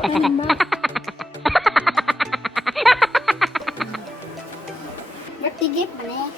Tama. Matigip na eh.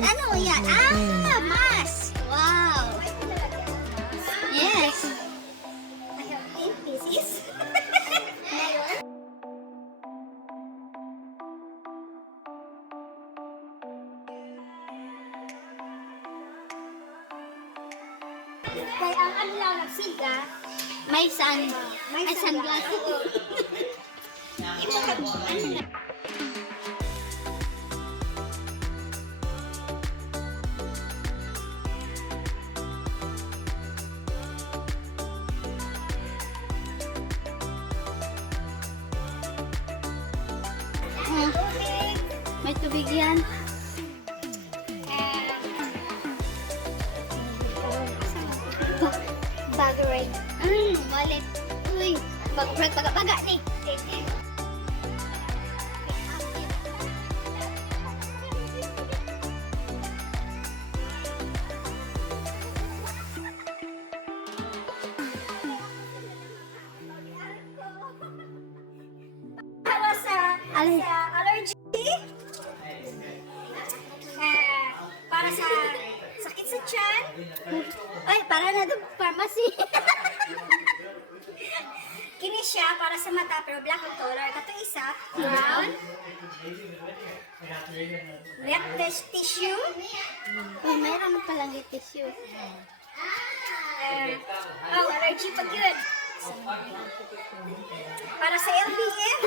Ano yan? Mask! Wow! Yes! I have 8 pieces. Kaya ang ano lang nagsiga, may sunglasses. May tubig yan. Bag-rag. Wallet. Uy, bag-rag, baga-baga ni. Allergy. Para sa sakit sa tiyan. Ay, para na doon pharmacy. Kini siya para sa mata pero black ang color. Kato isa, brown. Wet tissue. Oh, mayroon palang tissue. Allergy pag yun. Para sa LBM.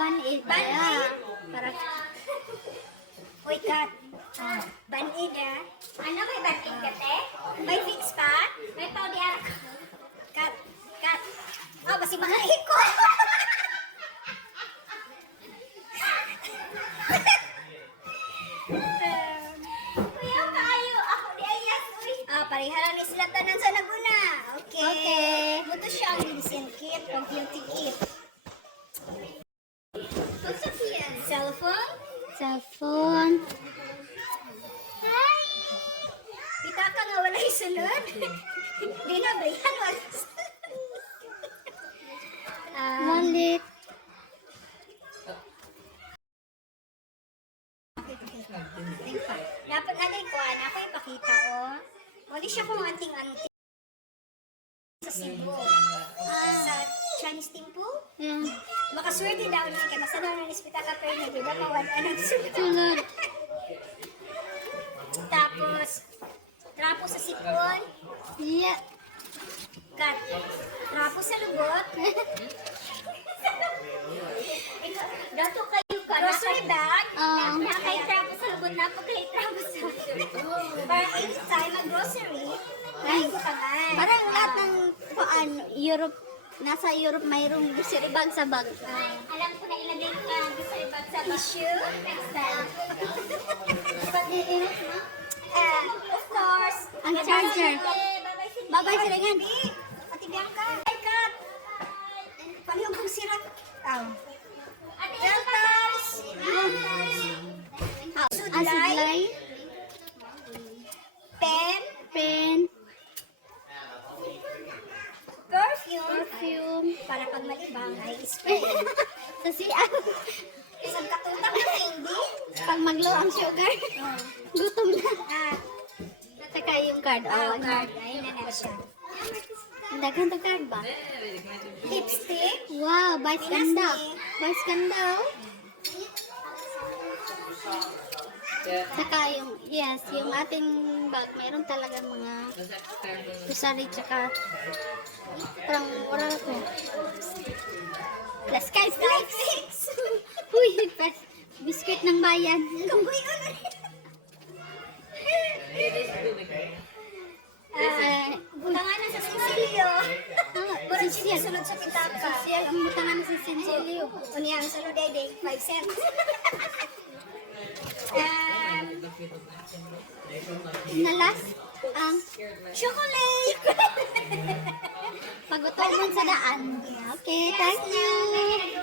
Band-aid. Para uy, kat. Band-aid Ano may band-aid ka, te? May fix pa? May powder. Kat. Basi makahi ko. Kuya, kayo. Ako di ayas, uy. Pariharan ni sila tanan sa Laguna. Okay. Buto siya ang medicine kit o beauty kit. Cellphone. Hi! Pita ka nga wala isunod. Di na ba yan? Wallet. Dapat natin ko, ako ipakita, oh. Wali siya kung anting-anting sa Cebu. Sa Chinese temple. Yeah. Makaswerte daw niya kaya basta daw ng ispita ka pero hindi ba mawala ng Tulad. Tapos, trapo sa sipon. Yeah. Kat, trapo sa lugot. Dato kayo ka. Grocery bag. Nakay trapo sa lugot na po kayo trapo sa para anytime mag-grocery. Ay, kutangan. Parang lahat ng Europe, nasa Europe mayroong grocery bag sa bag. Alam ko na ilagay ka grocery bag sa tissue. Textile. Of course. Ang charger. Babay sila yan. Ate Bianca. Ay, Kat. Palihog kong sirap. Deltas. Suglay. Pen. Perfume. Para pag malibang ay spray. Sa siya. Isang katutak na hindi. Pag mag-low ang sugar. Gutom na. Saka yung card. Card. Ayun na siya. Daghan ba? Lipstick. Wow, vice ganda. Vice ganda, oh. Saka yung, yes, yung ating bag, mayroon talaga mga kusari, tsaka parang oral ko. Plus, guys, uy, biscuit ng bayan. Kumbay ko na. Butangan na sa Cecilio. Mura siya sunod sa pitaka. Ang butangan si Sinsilio. Unya ang sunod ay day 5 cents. Na last, ang Chocolate. pag-utobon sa daan. Okay, thank you.